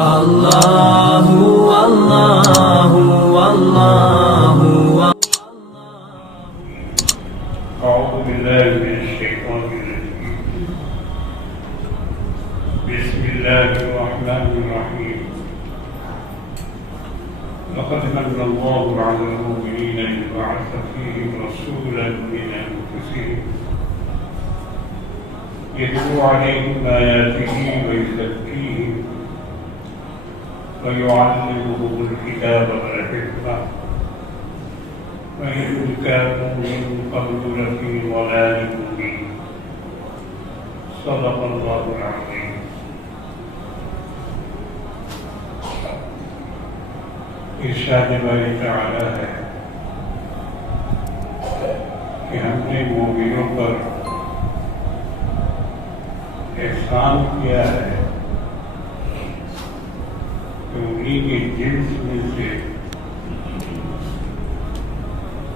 اللہ اللہ اللہ اعوذ باللہ من الشیطان الرجیم بسم اللہ الرحمن الرحیم لقد من اللہ علی المؤمنین اذ بعث فیہم رسولا من انفسہم یتلو علیہم آیاتہ ویزکیہم ويعلمهم الكتاب والحكمة وإن كانوا من قبل لفي ضلال مبين صدق الله العظيم. ارشاد باری تعالی ہے کہ ہم نے مومنوں پر احسان کیا ہے انہیں کے جنس میں سے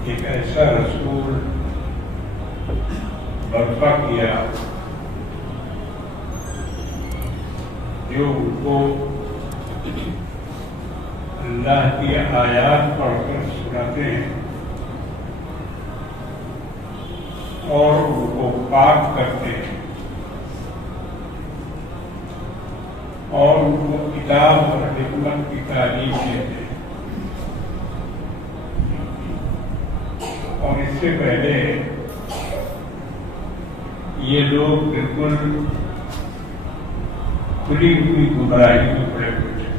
ایک ایسا رسول برپا کیا جو ان کو اللہ کی آیات پڑھ کر سناتے ہیں اور ان کو پاک کرتے ہیں اور ان کو کتاب اور حکمت کی تعلیم دیتے ہیں. اور اس سے پہلے یہ لوگ بالکل کھلی ہوئی گمراہی میں پڑے ہوئے تھے.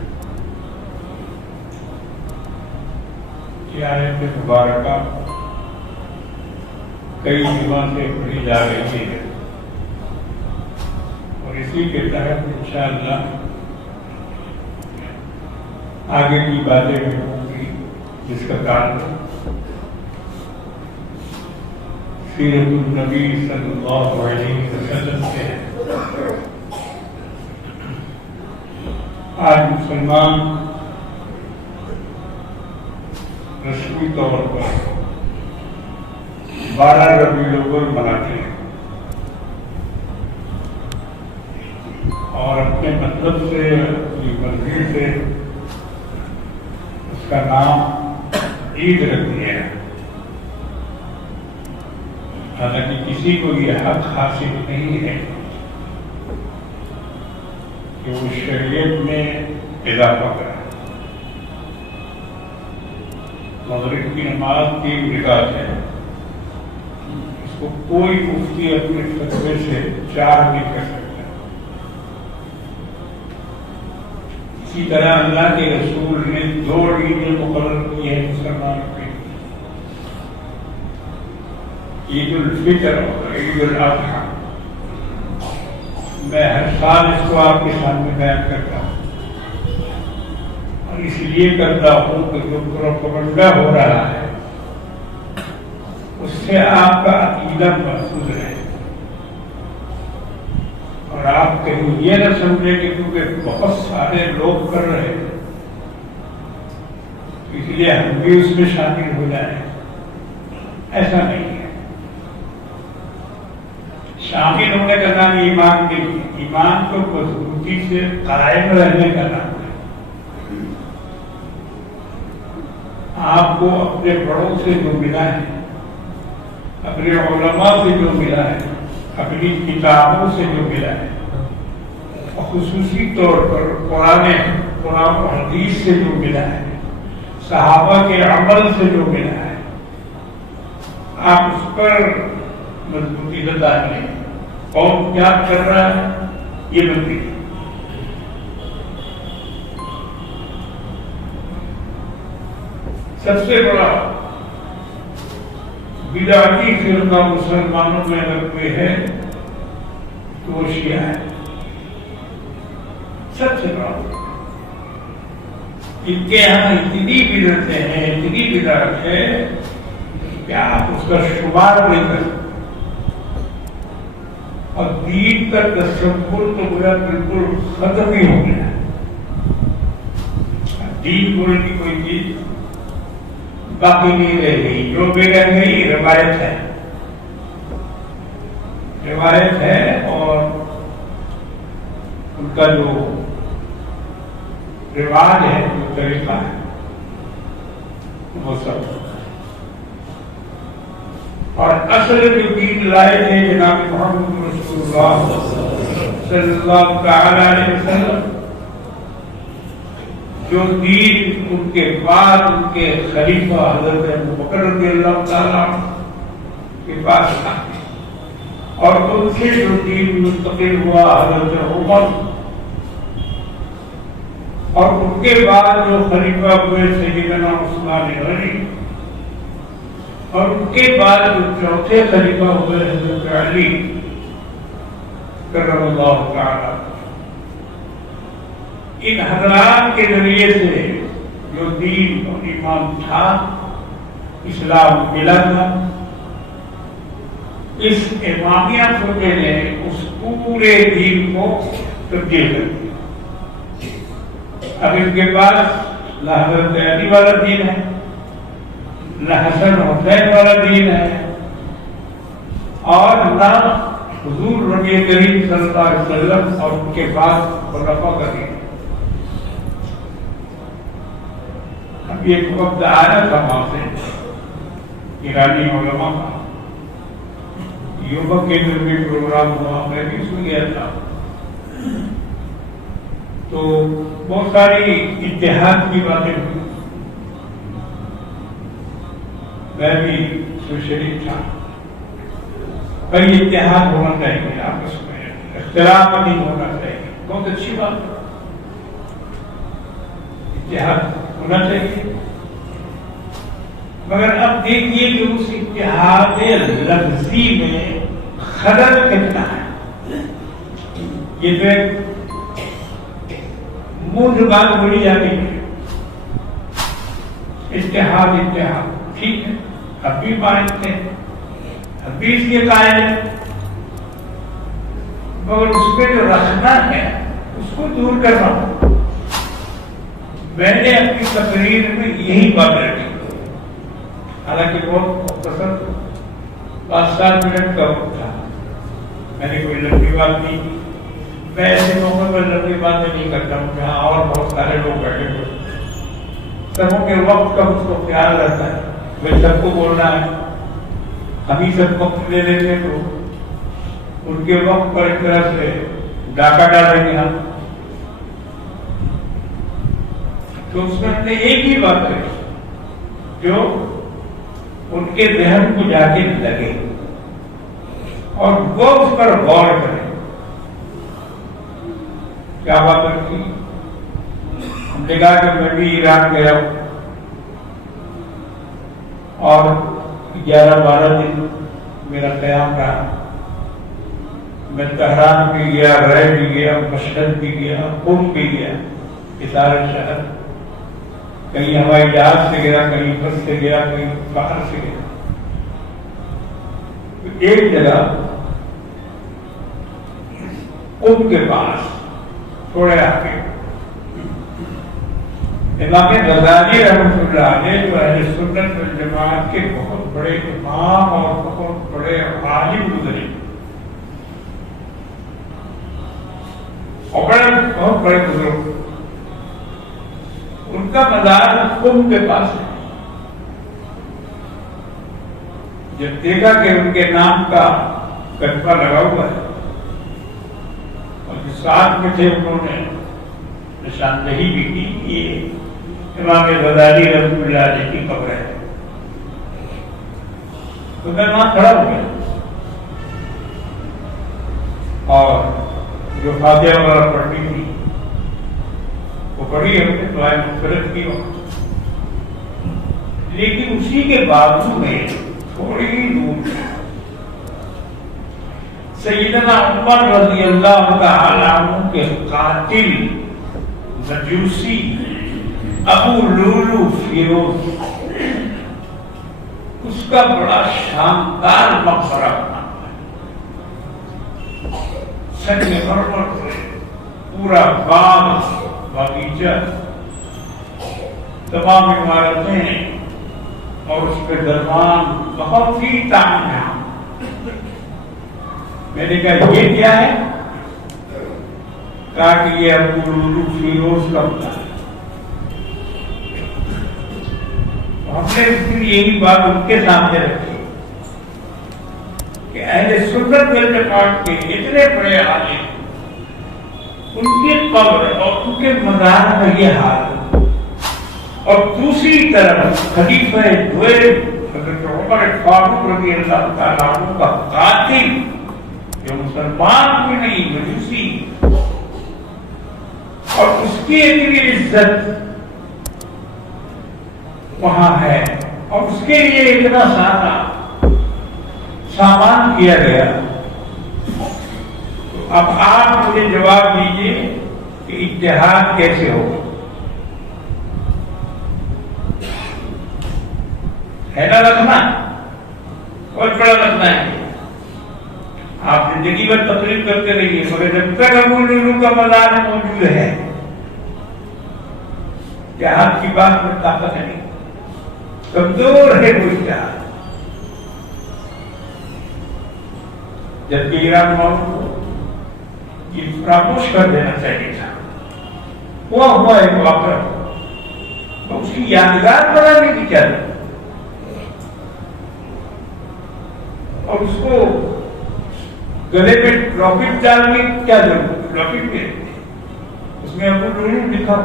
یہ آیت مبارکہ کئی جگہوں سے پڑھی جا رہی ہے اور اسی کے تحت انشاءاللہ آگے کی باتیں بھی ہوں گی جس کا تعلق سیرت النبی صلی اللہ علیہ وسلم سے ہے. آج مسلمان رسمی طور پر 12 ربیع الاول مناتے ہیں اور اپنے مطلب سے اپنی مرضی سے اس کا نام عید رکھ دیا ہے. حالانکہ کسی کو یہ حق حاصل نہیں ہے کہ وہ شریعت میں اضافہ کرے. مغرب کی نماز 3 رکعت ہے، اس کو کوئی مفتی اپنے فتوے سے 4 نہیں کر سکتا. اسی طرح اللہ کے رسول نے 2 عیدیں مقرر کی ہے مسلمانوں کے، عید الفطر اور عید الاضحیٰ. میں ہر سال اس کو آپ کے سامنے بیان کرتا ہوں اور اس لیے کرتا ہوں کہ جو پروپیگنڈا ہو رہا ہے اس سے آپ کا عقیدہ محفوظ رہے اور آپ کہیں یہ نہ سمجھے کہ کیونکہ بہت سارے لوگ کر رہے ہیں اس لیے ہم بھی اس میں شامل ہو جائیں. ایسا نہیں ہے. شامل ہونے کا نام ایمان نہیں ہے. ایمان کو مضبوطی سے قائم رہنے کا نام ہے. آپ کو اپنے بڑوں سے جو ملا ہے، اپنے علماء سے جو ملا ہے، اپنی کتابوں سے جو ملا ہے، خصوصی طور پر قرآن و حدیث سے جو ملا ہے، صحابہ کے عمل سے جو ملا ہے، آپ اس پر مضبوطی سے ڈالیں. قوم کیا کر رہا ہے یہ بتائیے. سب سے بڑا بدعتی فرقہ مسلمانوں میں اگر کوئی ہے تو وہ شیعہ ہے. سب سے بڑا. ان کے یہاں اتنی بدعتیں ہیں، اتنی بدعت ہے کہ آپ اس کا شمار نہیں کر سکتے. اور دین کا تصور تو گویا بالکل ختم ہی ہو گیا ہے. دین بولنے کی کوئی چیز باقی نہیں رہ گئی. جو بھی رہ گئی روایت ہے، روایت ہے. اور ان کا جو رواج ہے، جو طریقہ ہے، وہ سب. اور اصل جو دین لائے تھے جناب محمد رسول اللہ صلی اللہ تعالی علیہ وسلم، جو دین ان کے بعد ان کے خلیفہ حضرت ابوبکر رضی اللہ تعالیٰ کے پاس تھا، اور ان سے جو دین منتقل ہوا حضرت عمر، اور ان کے بعد جو خلیفہ ہوئے سیدنا عثمان غنی، اور ان کے بعد جو چوتھے خلیفہ ہوئے حضرت علی کرم اللہ تعالی. ان حضرات کے ذریعے سے جو دین اور ایمان تھا، اسلام ملا تھا، اس امامیہ فرقے نے اس پورے دین کو تبدیل کر دیا. اب ان کے پاس نہ حضرت علی والا دین ہے، نہ حسن حسین والا دین ہے، اور نہ حضور نبی کریم صلی اللہ علیہ وسلم اور ان کے بعد خلفاء کا دین. اب ایک وقت آیا تھا وہاں سے ایرانی علماء کا یوبک کے اندر بھی پروگرام ہوا، میں بھی سن گیا تھا. تو بہت ساری اتحاد کی باتیں ہوئی، میں بھی اس میں شریک تھا. بھائی اتحاد ہونا چاہیے، آپس میں اختلاف نہیں ہونا چاہیے، بہت اچھی بات ہے، اتحاد ہونا چاہیے. مگر اب دیکھیے کہ اس اتحاد لفظی میں خلل کتنا ہے. یہ تو ایک منہ بات بولی جاتی ہے، اتحاد اتحاد ٹھیک ہے، اب بھی مانتے ہیں، اب بھی اس کے قائل ہیں، مگر اس میں جو رکھنا ہے اس کو دور کرنا. میں نے اپنی تقریر میں یہی بات رکھی، حالانکہ بہت مختصر 5-7 منٹ کا وقت تھا، میں نے کوئی لمبی بات نہیں کی. میں ایسے موقع پر لمبی باتیں نہیں کرتا ہوں جہاں اور بہت سارے لوگ بیٹھے ہوئے، سبوں کے وقت کا اس کو خیال رہتا ہے. میں سب کو بولنا ہے، ہم ہی سب وقت لے لیتے ہیں تو ان کے وقت پر ایک طرح سے ڈاکہ ڈالیں گے ہم. تو اس میں ہم نے ایک ہی بات کہی جو ان کے ذہن کو جا کے لگے اور وہ اس پر غور کریں. کیا بات رکھی؟ ہم نے کہا کہ میں بھی ایران گیا ہوں اور 11-12 دن میرا قیام رہا. میں تہران بھی گیا، رے بھی گیا، مشہد بھی گیا، قم بھی گیا، یہ سارے شہر. کہیں ہوائی جہاز سے گیا، کہیں بس سے گیا، کہیں باہر سے گیا. ایک جگہ قم کے پاس تھوڑے آگے امام غزالی رحمۃ اللہ علیہ جو اہل سنت والجماعت کے بہت بڑے امام اور بہت بڑے عالم گزرے اور بہت بڑے بزرگ، ان کا مزار قم کے پاس ہے. جب دیکھا کہ ان کے نام کا کتبہ لگا ہوا ہے اور جو ساتھ میں تھے انہوں نے نشاندہی بھی کی، یہ امام غزالی رحمۃ اللہ علیہ کی قبر ہے. تو میں وہاں کھڑا ہو گیا اور جو فاتحہ وغیرہ پڑھنی تھی وہ پڑھی ہم نے، دعائیں مختلف کی وہاں. لیکن اسی کے بازو میں تھوڑی دور سیدنا عمر رضی اللہ تعالی عنہ کے قاتل مجوسی ابو لولو فیروز، اس کا بڑا شاندار مقبرہ بنا سنگ مرمر سے پورا باغ باغیچہ، تمام عمارتیں اور اس کے درمیان بہت ہی تام. میں نے کہا یہ کیا ہے؟ کہا کہ یہ ابو لولو فیروز کا ہوتا ہے. ہم نے پھر یہی بات ان کے سامنے رکھی کہ اہل سنت والجماعت کے اتنے بڑے عالم، ان کی قبر اور ان کے مزار کا یہ حال، اور دوسری طرف خلیفہ دوئم حضرت عمر فاروق رضی اللہ تعالیٰ عنہ کا قاتل جو مسلمان بھی نہیں مجوسی، اور اس کی اتنی عزت وہاں ہے، اور اس کے لیے اتنا سارا سامان کیا گیا. تو اب آپ مجھے جواب دیجیے کہ اتحاد کیسے ہوگا؟ ہے نا لکھنا؟ بہت بڑا لکھنا ہے. آپ زندگی بھر تقریر کرتے رہیے مگر جب تک ابو لولو کا مزار موجود ہے اتحاد کی بات میں طاقت نہیں، کمزور ہے وہ اتحاد. جبکہ ایران ملک کو یہ فراموش کر دینا چاہیے تھا. ہوا ایک واقعہ، اس کی یادگار بنانے کی کیا ضرورت، اور اس کو گلے میں راکٹ ڈالنے کی کیا ضرورت؟ راکٹ کے اس میں ابو لولو لکھا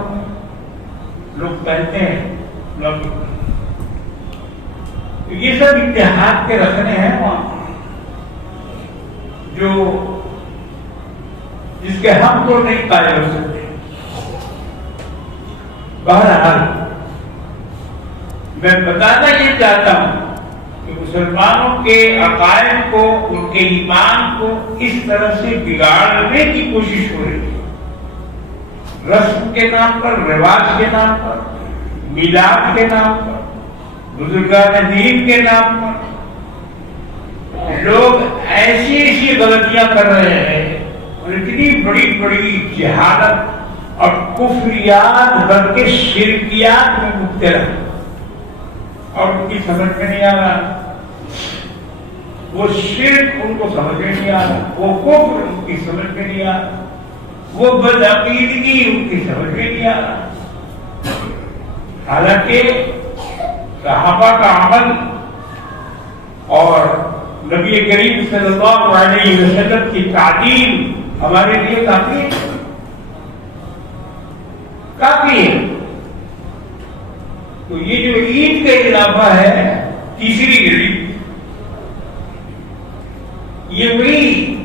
لوگ کہتے ہیں راکٹ. یہ سب اتحاد کے رکھنے ہیں وہاں جو جس کے ہم تو نہیں قائل ہو سکتے. بہرحال میں بتانا یہ چاہتا ہوں کہ مسلمانوں کے عقائد کو، ان کے ایمان کو اس طرح سے بگاڑنے کی کوشش ہو رہی ہے، رسم کے نام پر، رواج کے نام پر، میلاد کے نام پر، بزرگان دین کے نام پر. لوگ ایسی غلطیاں کر رہے ہیں اور اتنی بڑی بڑی جہالت اور کفریات بلکہ شرکیات میں مبتلا، اور ان کی سمجھ میں نہیں آ رہا. وہ شرک ان کو سمجھ میں نہیں آ رہا، وہ کفر ان کی سمجھ میں نہیں آ رہا، وہ بدعقیدگی ان کی سمجھ میں نہیں آ رہا. حالانکہ صحابہ کا عمل اور نبی کریم صلی اللہ علیہ وسلم کی تعلیم ہمارے لیے کافی ہے. تو یہ جو عید کا اضافہ ہے، تیسری گھڑی، یہ وہی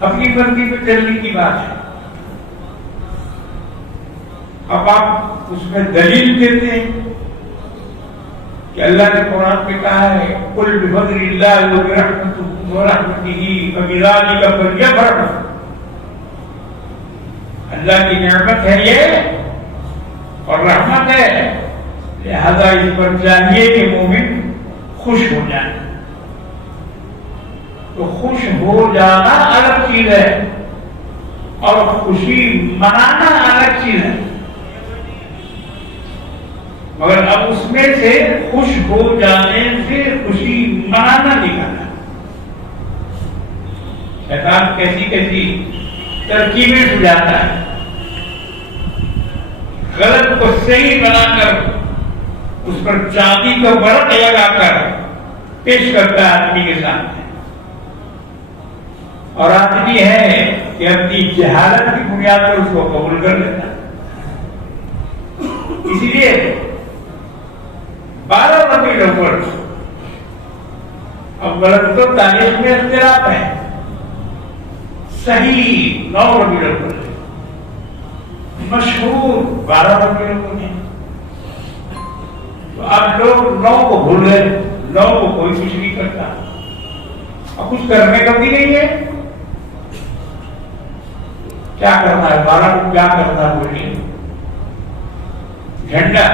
اپنی مرضی پہ چلنے کی بات ہے. اب آپ اس میں دلیل دیتے ہیں کہ اللہ نے قرآن میں کہا ہے قل بفضل اللہ وبرحمتہ فبذلک فلیفرحوا. اللہ کی نعمت ہے یہ اور رحمت ہے، لہذا اس پر چاہیے کہ مومن خوش ہو جائے. تو خوش ہو جانا الگ چیز ہے اور خوشی منانا الگ چیز ہے. مگر اب اس میں سے خوش ہو جانے سے خوشی منانا نکالا. شیطان کیسی ترکیبیں سجاتا ہے، غلط کو صحیح بنا کر اس پر چاندی کا برق لگا کر پیش کرتا ہے آدمی کے سامنے، اور آدمی ہے کہ اپنی جہالت کی بنیاد پر اس کو قبول کر لیتا. اسی لیے 12 ربیع الاول، اب غلط تو تاریخ میں اختلاف ہے، صحیح 9 ربیع الاول ہے، مشہور 12 ربیع الاول ہے. تو اب لوگ 9 کو بھول گئے، 9 کو کوئی کچھ نہیں کرتا، اب کچھ کرنے کا بھی نہیں ہے. کیا کرنا ہے 12 کو؟ کیا کرنا ہے بولیے؟ جھنڈا،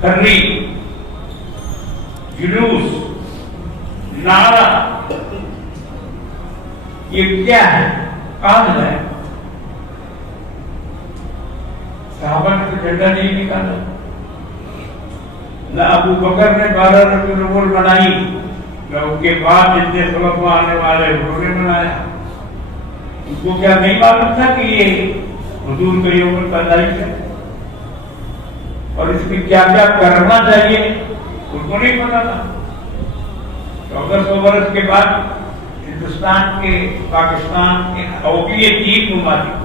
تحریک، جلوس، نعرہ، یہ کیا ہے؟ کام ہے. صحابہ نے تو جھنڈا نہیں نکالا، نہ ابو بکر نے 12 ربیع الاول منائی، نہ ان کے بعد جتنے خلفاء آنے والے انہوں نے منایا. ان کو کیا نہیں معلوم تھا کہ یہ حضور کا یوم پیدائش ہے؟ اور اس میں کیا کیا کرنا چاہیے ان کو نہیں پتا تھا. 1400 برس کے بعد ہندوستان کے، پاکستان کے اور یہ 3 ممالک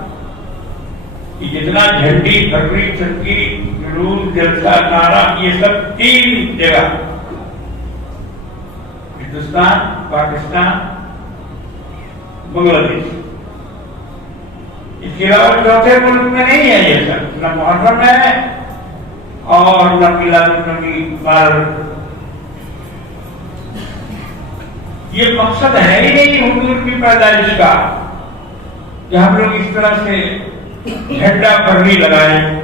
کہ جتنا جھنڈی، تقریب، چکی، جلوس، جلسہ، نعرہ، یہ سب 3 جگہ، ہندوستان، پاکستان، بنگلہ دیش. اس کے علاوہ چوتھے ملک میں نہیں ہے یہ سب، نہ محرم ہے اور نہ میلاد النبی پر. یہ مقصد ہے ہی نہیں حضور کی پیدائش کا کہ ہم لوگ اس طرح سے جھنڈا پرنی لگائیں.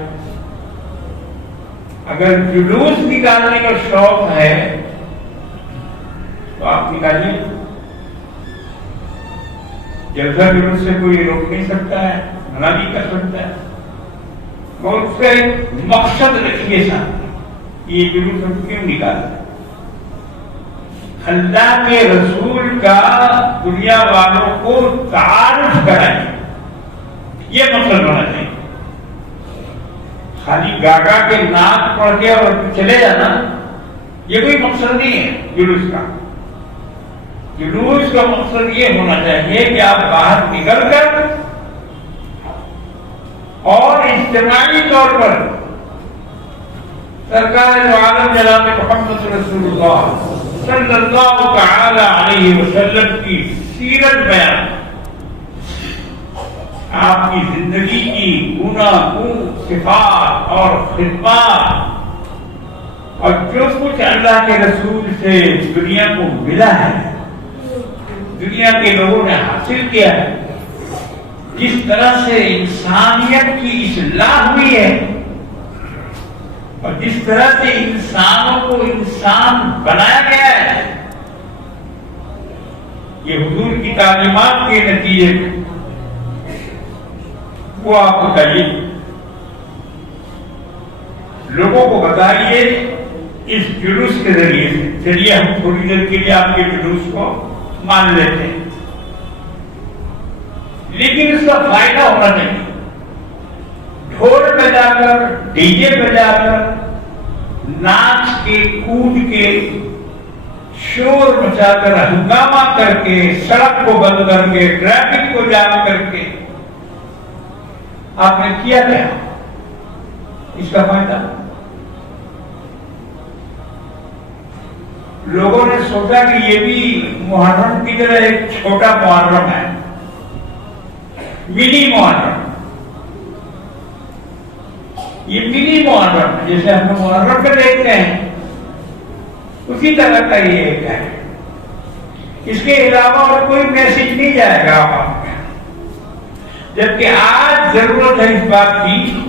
اگر جلوس نکالنے کا شوق ہے تو آپ نکالیے. جلسہ جلوس سے کوئی روک نہیں سکتا ہے، منع نہیں کر سکتا ہے، اور اس کا ایک مقصد رکھیے ساتھ. یہ جلوس ہم کیوں نکالتے ہیں؟ اللہ کے رسول کا دنیا والوں کو تعارف کرائیں، یہ مقصد ہونا چاہیے. خالی گاگا کے نعت پڑھ کے اور چلے جانا یہ کوئی مقصد نہیں ہے جلوس کا. جلوس کا مقصد یہ ہونا چاہیے کہ آپ باہر نکل کر اور اجتماعی طور پر سرکار عالم جناب محمد رسول اللہ صلی اللہ تعالی علیہ وسلم کی سیرت بیان، آپ کی زندگی کی گناہوں، صفات اور خدمات اور جو کچھ اللہ کے رسول سے دنیا کو ملا ہے، دنیا کے لوگوں نے حاصل کیا ہے، جس طرح سے انسانیت کی اصلاح ہوئی ہے اور جس طرح سے انسانوں کو انسان بنایا گیا ہے، یہ حضور کی تعلیمات کے نتیجے وہ آپ بتائیے، لوگوں کو بتائیے اس جلوس کے ذریعے سے. چلیے ہم تھوڑی دیر کے لیے آپ کے جلوس کو مان لیتے ہیں، لیکن اس کا فائدہ ہونا چاہیے. ڈھول بجا کر، ڈی جے بجا کر، ناچ کے، کود کے، شور مچا کر، ہنگامہ کر کے، سڑک کو بند کر کے، ٹریفک کو جام کر کے آپ نے کیا کیا؟ اس کا فائدہ لوگوں نے سوچا کہ یہ بھی محرم کی طرح ایک چھوٹا محرم ہے، منی محرم. یہ منی محرم جیسے ہم محرم پہ دیکھتے ہیں اسی طرح کا یہ ایک ہے. اس کے علاوہ اور کوئی میسج نہیں جائے گا آپ میں. جبکہ آج ضرورت ہے اس بات کی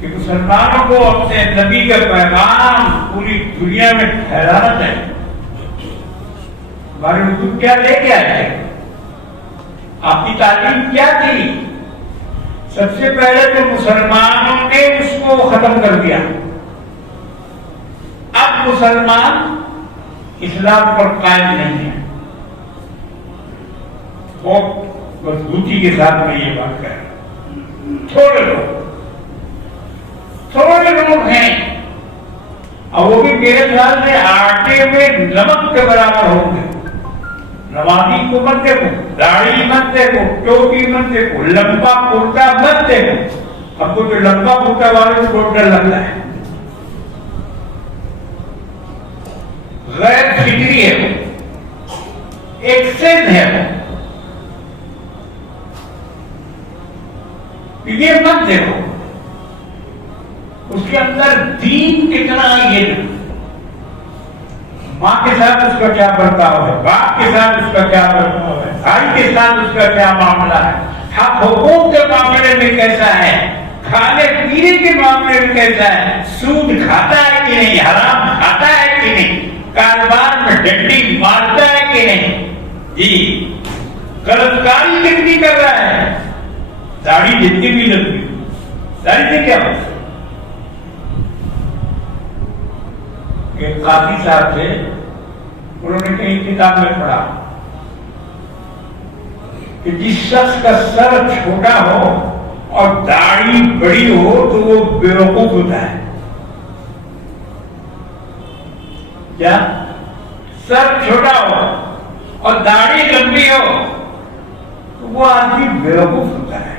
کہ مسلمانوں کو اپنے نبی کا پیغام پوری دنیا میں پھیلانا چاہیے. ہمارے حضور کیا لے کے آئے؟ آپ کی تعلیم کیا تھی؟ سب سے پہلے تو مسلمانوں نے اس کو ختم کر دیا. اب مسلمان اسلام پر قائم نہیں ہے. بہت مضبوطی کے ساتھ میں یہ بات کر رہا ہوں. تھوڑے لوگ ہیں اور وہ بھی میرے خیال میں آٹے میں نمک کے برابر ہوں گے. نمازی کو مت دیکھو، داڑھی مت دیکھو، ٹوپی مت دیکھو، لمبا کرتا مت دیکھو. ہم کو جو لمبا کرتا والے کو ڈر لگتا ہے. غیر فکری ہے وہ، ایکسن ہے وہ. یہ مت دیکھو اس کے اندر دین کتنا یہ ماں کے ساتھ اس کا کیا برتاؤ ہے، باپ کے ساتھ اس کا کیا برتاؤ ہے، بھائی کے ساتھ اس کا کیا معاملہ ہے، حق حقوق کے معاملے میں کیسا ہے، کھانے پینے کے معاملے میں کیسا ہے، سود کھاتا ہے کہ نہیں، حرام کھاتا ہے کہ نہیں، کاروبار میں ڈنڈی مارتا ہے کہ نہیں، جی غلط کاری کتنی کر رہا ہے، داڑھی جتنی بھی لگتی، داڑھی سے کیا ہوتا ہے. ایک قاضی صاحب تھے، انہوں نے کہیں کتاب میں پڑھا کہ جس شخص کا سر چھوٹا ہو اور داڑھی بڑی ہو تو وہ بیوقوف ہوتا ہے. کیا؟ سر چھوٹا ہو اور داڑھی لمبی ہو تو وہ آدمی بیوقوف ہوتا ہے.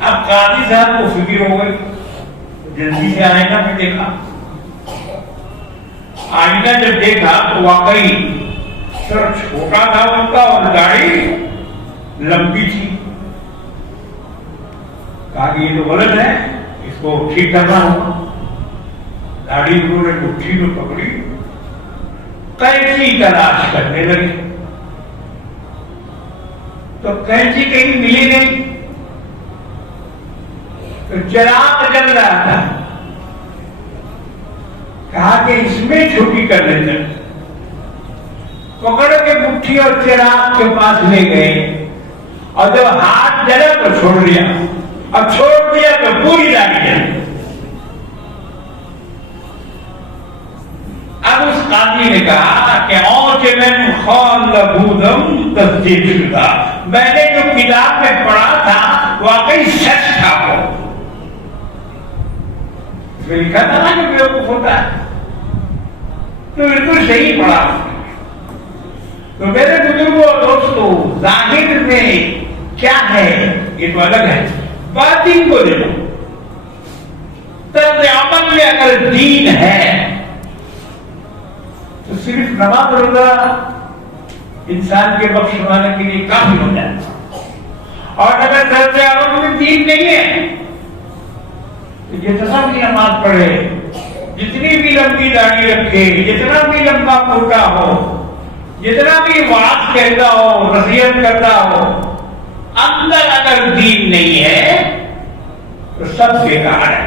اب قاضی صاحب کو فکر ہو گئی, جلدی سے آئینہ میں دیکھا, آئینہ جب دیکھا تو واقعی سر چھوٹا تھا ان کا اور داڑھی لمبی تھی. کہا کہ یہ تو غلط ہے, اس کو ٹھیک کرنا ہوگا. داڑھی انہوں نے مٹھی میں پکڑی, کینچی تلاش کرنے لگے تو کینچی کہیں ملی نہیں. تو چراغ جل رہا تھا, کہا کہ اس میں چھوٹی کر لیتے. پکڑ کے مٹھی اور چراغ کے پاس لے گئے اور جب ہاتھ جلا تو چھوڑ دیا, اب چھوڑ دیا تو پوری داڑھی جلی. اب اس قاضی نے کہا کہ اوجمن خال لبودم تصدیق شدہ, میں نے جو کتاب میں پڑھا تھا واقعی سچ تھا. وہ اس میں لکھا تھا نا کہ بیوقوف ہوتا ہے, تو بالکل صحیح پڑھا. تو میرے بزرگوں اور دوستوں, ظاہر میں کیا ہے یہ تو الگ ہے, باطن کو دیکھو. طرز عمل میں اگر دین ہے تو صرف نماز روزہ انسان کے بخشوانے کے لیے کافی ہو جائے, اور اگر طرز عمل میں دین نہیں ہے تو جتنا بھی نماز پڑھے, جتنی بھی لمبی داڑھی رکھے, جتنا بھی لمبا کرتا ہو, جتنا بھی وعظ کہتا ہو, نصیحت کرتا ہو, اندر اگر دین نہیں ہے تو سب بیکار ہے.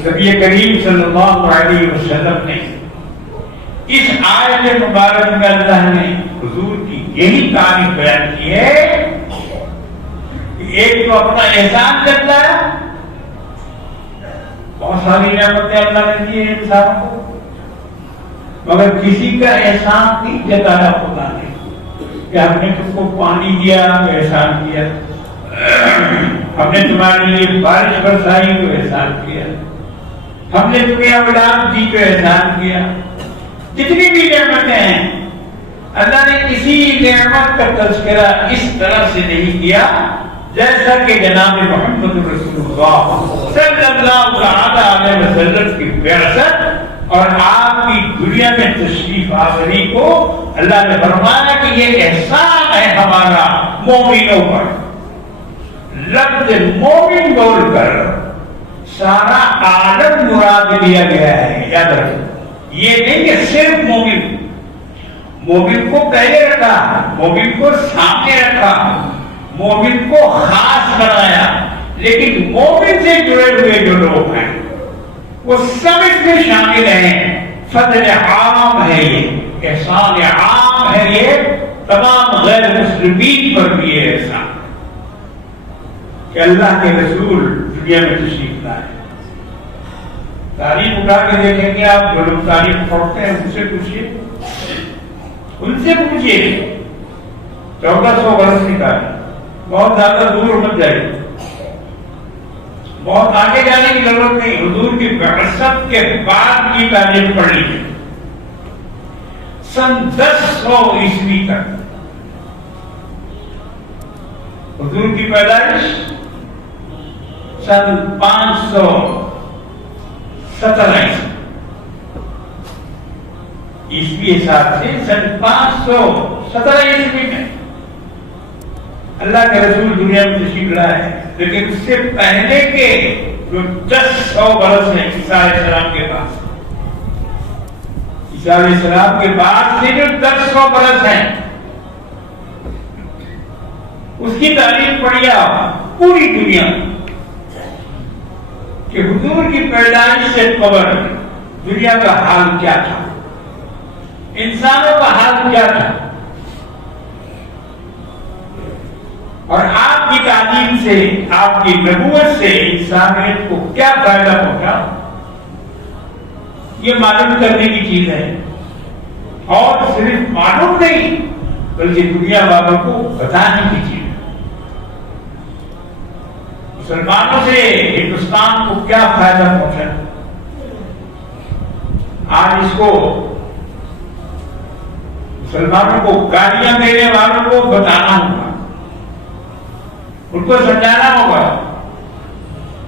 نبی کریم صلی اللہ علیہ وسلم نے اس آیت مبارک میں اللہ نے حضور کی یہی تعریف بیان کی ہے کہ ایک تو اپنا احسان کرتا ہے, بہت ساری نعمتیں اللہ نے دی ہے انسان کو, مگر کسی کا احسان نہیں جتایا خدا نے کہ ہم نے تم کو پانی دیا تو احسان کیا, ہم نے تمہارے لیے بارش برسائی تو احسان کیا, ہم نے تمہیں اولاد دی تو احسان کیا. جتنی بھی نعمتیں ہیں اللہ نے کسی نعمت کا تذکرہ اس طرح سے نہیں کیا جیسا کہ جناب محمد رسول اللہ صلی اللہ علیہ وسلم کی بعثت اور آپ کی دنیا میں تشریف آوری کو اللہ نے فرمایا کہ یہ احسان ہے ہمارا مومنوں پر. لفظ مومن بول کر سارا عالم مراد لیا گیا ہے, یاد رکھیں. یہ نہیں کہ صرف مومن, مومن کو پہلے رکھا, مومن کو سامنے رکھا, مومن کو خاص بنایا, لیکن مومن سے جڑے ہوئے جو لوگ ہیں وہ سب اس میں شامل ہیں. فضل عام ہے یہ, احسان عام ہے یہ, تمام غیر مسلمین پر بھی یہ احسان کہ اللہ کے رسول دنیا میں تشریف لائے. تاریخ اٹھا کے دیکھیں گے آپ, جو لوگ تاریخ پڑھتے ہیں ان سے پوچھیے, ان سے پوچھیے. 1400 برس نکالے, بہت زیادہ دور مت جائے, بہت آگے جانے کی ضرورت نہیں. حضور کی بعثت کے بعد کی تاریخ پڑھ لیجیے, سن 1000 عیسوی تک حضور کی پیدائش سن 517 عیسوی حساب سے سن 517 عیسوی میں اللہ کے رسول دنیا میں تشریف لائے. لیکن اس سے پہلے کے جو 1000 برس ہیں عیسیٰ علیہ السلام کے پاس, عیسیٰ علیہ السلام کے بعد سے جو 1000 برس ہیں اس کی تاریخ پڑھیے آپ پوری دنیا کہ حضور کی پیدائش سے قبل دنیا کا حال کیا تھا, انسانوں کا حال کیا تھا, اور آپ کی تعلیم سے, آپ کی نبوت سے انسانیت کو کیا فائدہ پہنچا, یہ معلوم کرنے کی چیز ہے. اور صرف معلوم نہیں بلکہ دنیا والوں کو بتانے کی چیز ہے. مسلمانوں سے ہندوستان کو کیا فائدہ پہنچا؟ آج اس کو مسلمانوں کو گالیاں دینے والوں کو بتانا ہوگا، ان کو سمجھانا ہوگا.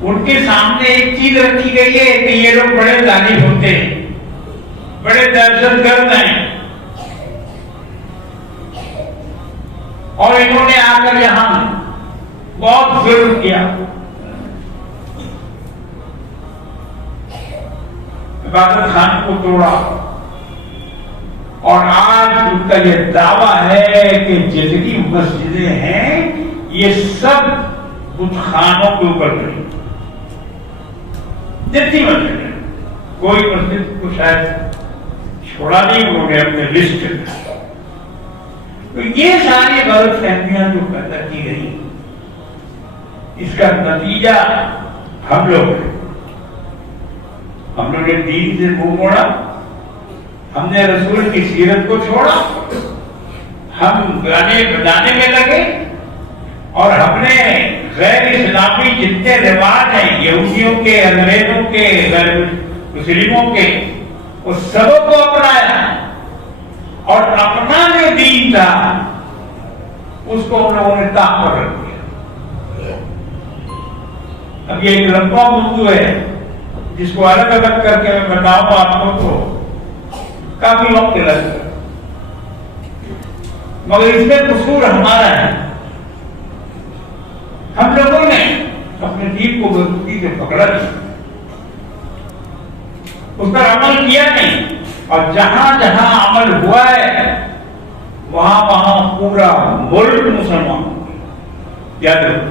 ان کے سامنے ایک چیز رکھی گئی ہے کہ یہ لوگ بڑے ظالم ہوتے ہیں، بڑے دہشت گرد ہیں، اور انہوں نے آ کر یہاں بہت ظلم کیا. عبادت خان کو توڑا، اور آج ان کا یہ دعویٰ ہے کہ جتنی مسجدیں ہیں یہ سب بت خانوں کے اوپر بنی. جتنی مسجد ہے، کوئی مسجد کو شاید چھوڑا نہیں انہوں نے اپنے لسٹ میں. تو یہ ساری غلط فہمیاں جو پیدا کی گئی، اس کا نتیجہ ہم لوگ نے دین سے منہ موڑا، ہم نے رسول کی سیرت کو چھوڑا، ہم گانے بجانے میں لگے، اور ہم نے غیر اسلامی جتنے رواج ہیں یہودیوں کے، انگریزوں کے، غیر مسلموں کے، وہ سب کو اپنایا، اور اپنا جو دین تھا اس کو ہم لوگوں نے تاپ پر رکھ دیا. اب یہ ایک لمبا موضوع ہے جس کو الگ الگ کر کے میں بتاؤں آپ کو تو کافی وقت لگ گا، مگر اس میں قصور ہمارا ہے. ہم لوگوں نے اپنے دین کو بزرگی سے پکڑا نہیں، اس پر عمل کیا نہیں، اور جہاں جہاں عمل ہوا ہے وہاں وہاں پورا ملک مسلمان یاد رکھو،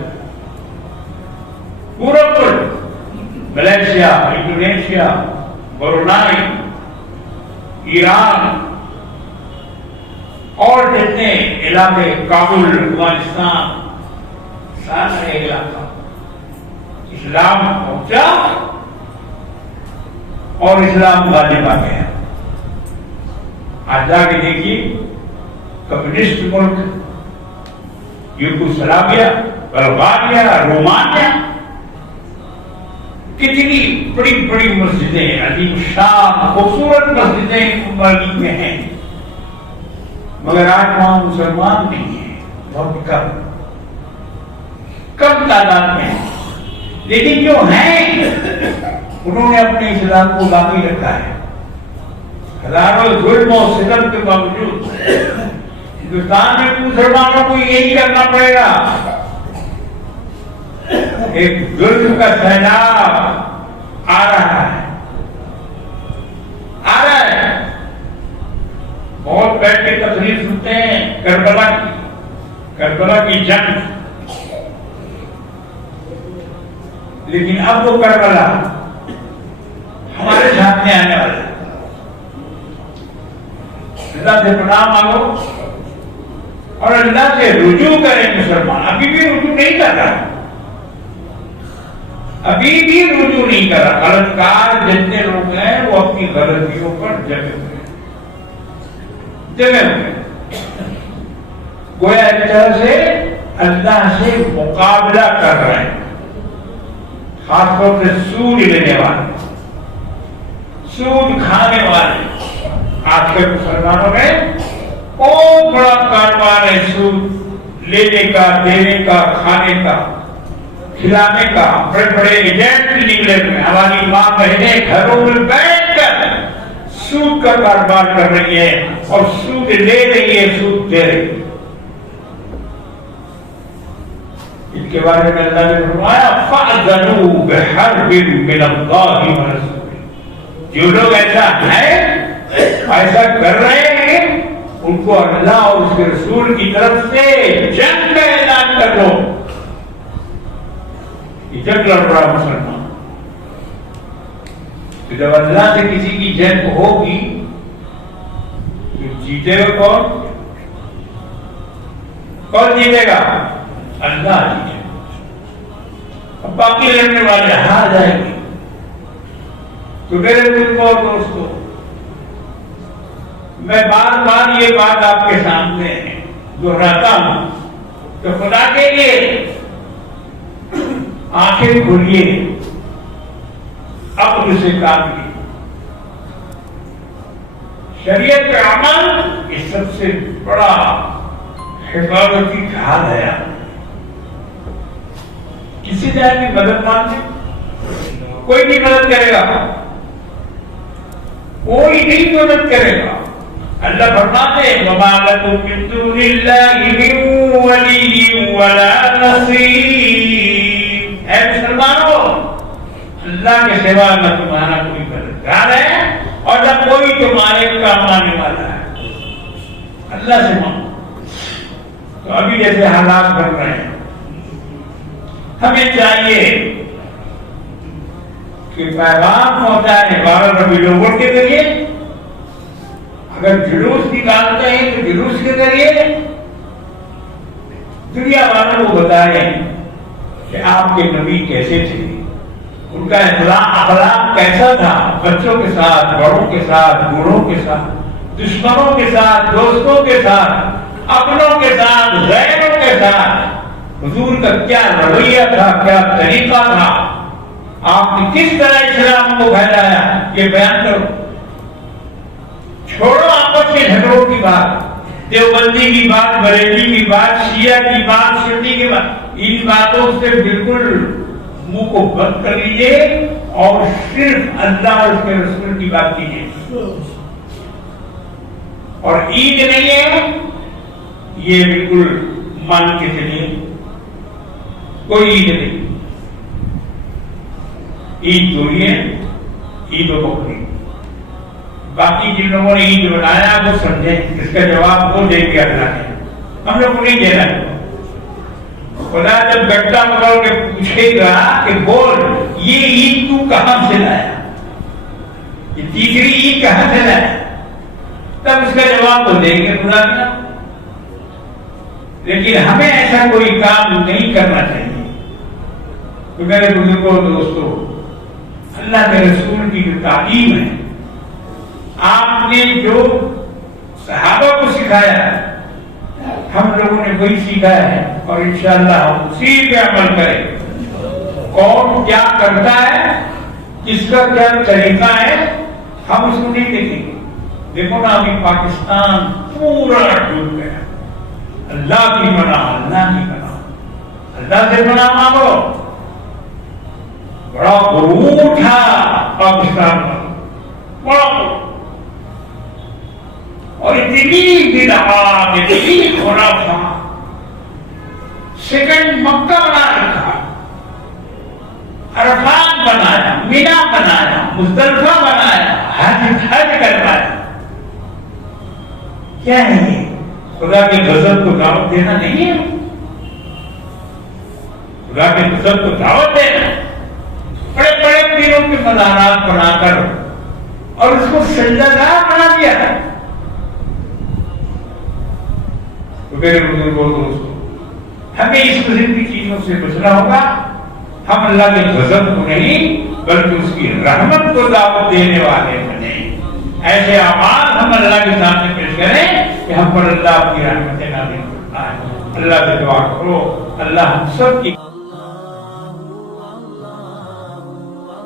پورا ملک، ملیشیا، انڈونیشیا، برونائی، ایران اور جتنے علاقے، کابل، افغانستان، سارا علاقہ اسلام پہنچا اور اسلام غالب آ گیا. آج جا کے دیکھیے کمیونسٹ ملک یوگوسلاویا، بلغاریہ، رومانیہ، کتنی بڑی بڑی مسجدیں، عظیم شان خوبصورت مسجدیں ممالک میں ہیں، مگر آج وہاں مسلمان نہیں ہیں، بہت کم تعداد میں ہیں. لیکن جو ہیں انہوں نے اپنے اسلام کو باقی رکھا ہے. ہزاروں ظلم و ستم کے باوجود ہندوستان میں مسلمانوں کو یہی کرنا پڑے گا. ایک ظلم کا سیلاب آ رہا ہے. بہت بیٹھ کے تقریر سنتے ہیں کربلا کی جنگ، لیکن اب وہ کربلا ہمارے سامنے آنے والا ہے. اللہ سے پناہ مانگو اور اللہ سے رجوع کریں. مسلمان ابھی بھی رجوع نہیں کر رہا، ابھی بھی رجوع نہیں کر رہا. غلط کار جتنے لوگ ہیں وہ اپنی غلطیوں پر جمے ہوئے گویا ایک طرح سے اللہ سے مقابلہ کر رہے ہیں. خاص طور سے سود لینے والے، سود کھانے والے. آج کے مسلمانوں میں بہت بڑا کاروبار ہے سود لینے کا، دینے کا، کھانے کا، کھلانے کا. بڑے بڑے ایجنٹ نکلے ہوئے. ہماری ماں بہنیں گھروں میں بیٹھ کر سود کا کاروبار کر رہی ہے اور سود لے رہی ہے، سود دے رہی ہے. ان کے بارے میں اللہ نے فرمایا فَأْذَنُوا بِحَرْبٍ مِّنَ اللَّهِ وَرَسُولِهِ. جو لوگ ایسا ہیں، ایسا کر رہے ہیں، ان کو اللہ اور اس کے رسول کی طرف سے جنگ کا اعلان کر دو. یہ جنگ لڑ رہا مسلمان. تو جب اللہ سے کسی کی جنگ ہوگی تو جیتے گا کون جیتے گا؟ اللہ جیتے گا. اب باقی لڑنے والے ہار جائیں گے. تو میرے بزرگوں اور دوستوں، میں بار بار یہ بات آپ کے سامنے دہراتا ہوں کہ خدا کے لیے آنکھیں کھولیے، عقل سے کام لیجیے۔ شریعت کا عمل یہ سب سے بڑا حفاظتی جہاز ہے۔ کسی جائے کی مدد مانگے، کوئی نہیں مدد کرے گا، کوئی نہیں مدد کرے گا۔ اللہ فرماتے ہیں وَمَا لَكُم مِّن دُونِ اللَّهِ مِن وَلِيٍّ وَلَا نَصِيرٍ۔ اے مسلمانوں، اللہ کے سوا نہ تمہارا کوئی مددگار ہے اور نہ کوئی تمہارے کام آنے والا ہے۔ اللہ سے مانگو۔ تو ابھی جیسے حالات بن رہے ہیں، ہمیں چاہیے کہ پیغام ہوتا ہے 12 ربیع الاول کے ذریعے، اگر جلوس نکالتے ہیں تو جلوس کے ذریعے دنیا والوں کو بتائیں کہ آپ کے نبی کیسے تھے، ان کا اخلاق کیسا تھا، بچوں کے ساتھ، بڑوں کے ساتھ، بوڑھوں کے ساتھ، دشمنوں کے ساتھ، دوستوں کے ساتھ، اپنوں کے ساتھ، غیروں کے ساتھ حضور کا کیا رویہ تھا، کیا طریقہ تھا، آپ نے کس طرح اسلام کو پھیلایا، یہ بیان کرو۔ چھوڑو آپس کے جھگڑوں کی بات، دیوبندی کی بات، بریلوی کی بات، شیعہ کی بات، سنی کی بات، ان باتوں سے بالکل منہ کو بند کر لیجیے اور صرف اللہ اور اس کے رسول کی بات کیجیے۔ اور عید نہیں ہے یہ بالکل مان کے چلیے، کوئی عید نہیں، عید تھوڑی ہے، عید و بقرعید۔ باقی جن لوگوں نے عید بنایا وہ سمجھے، اس کا جواب وہ دے کے اللہ نے، ہم لوگ کو نہیں دینا ہے۔ خدا جب گٹا پکڑ کے پوچھے گا کہ بول یہ عید تو کہاں سے لایا، یہ تیسری عید کہاں سے لایا، تب اس کا جواب وہ دیں گے خدا کا۔ لیکن ہمیں ایسا کوئی کام نہیں کرنا چاہیے۔ تو میرے بزرگوں دوستوں، اللہ کے رسول کی جو تعلیم ہے، آپ نے جو صحابہ کو سکھایا ہے، ہم لوگوں نے وہی سیکھا ہے اور انشاءاللہ ہم اسی پہ عمل کریں۔ کون کیا کرتا ہے، کس کا کیا طریقہ ہے، ہم اس کو نہیں دیکھیں گے۔ دیکھو نا ابھی پاکستان پورا ڈوب گیا، اللہ کی پناہ، اللہ کی پناہ، اللہ سے پناہ مانگو۔ بڑا غرور تھا پاکستان کا، بڑا غرور، اور اتنی بدعات، اتنی خرافات، سیکنڈ مکہ بنا رکھا، عرفات بنایا، مینا بنایا، مزدلفہ بنایا، حج کروایا۔ کیا ہے یہ؟ خدا کے غضب کو دعوت دینا نہیں ہے، خدا کے غضب کو دعوت دینا، بڑے بڑے پیروں کے مزارات بنا کر اور اس کو سجدہگاہ بنا دیا ہے۔ تو میرے بزرگوں دوستوں، ہمیں اس قسم کی چیزوں سے بچنا ہوگا۔ ہم اللہ کے غضب کو نہیں بلکہ اس کی رحمت کو دعوت دینے والے بنیں۔ ایسے اعمال ہم اللہ کے سامنے پیش کریں کہ ہم پر اللہ کی رحمت نازل فرمائے۔ اللہ سے دعا کرو، اللہ ہم سب کی